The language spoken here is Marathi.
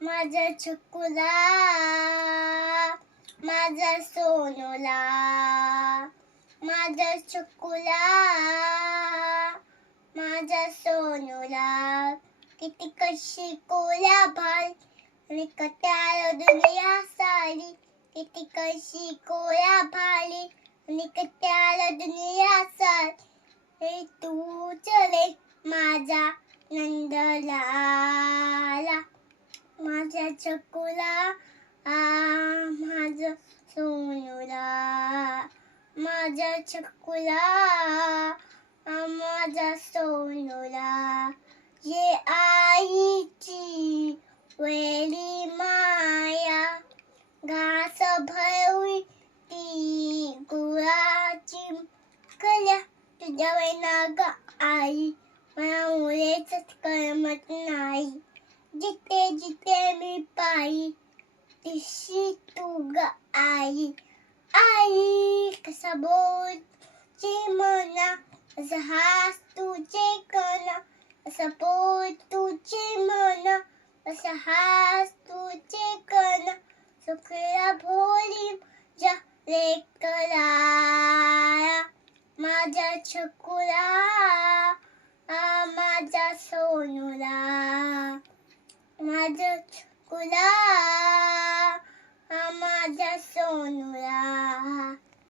माझा छकुला, माझा सोनूला, माझा छकुला, माझा सोनूला. किती कशी कोल्या भाल आणि कट्याळ दुनिया सारी. किती कशी कोल्या भाली आणि कट्याळ दुनिया सारी. तू चले माझा नंदलाला, माझ्या छकुला, माझ्या सोनूला, माझ्या छकुला, माझ्या सोनूला. ये आईची वेली माया, घास भरवी ती गुळाची कल्या. तुझ्या वैना ग आई, मला मुळेच करमत नाही. जिथे जिथे मी पायी, तिशी तू ग आई. आई कसा बोलची मना, असा हास तुझे कना. असा बोल तुझे मना, असा हास तुझे कना. सुखला भोली जा लेकरा, माझ्या छकुला, माझ्या सोनूला, माझ्या छकुला, माझ्या सोनूला.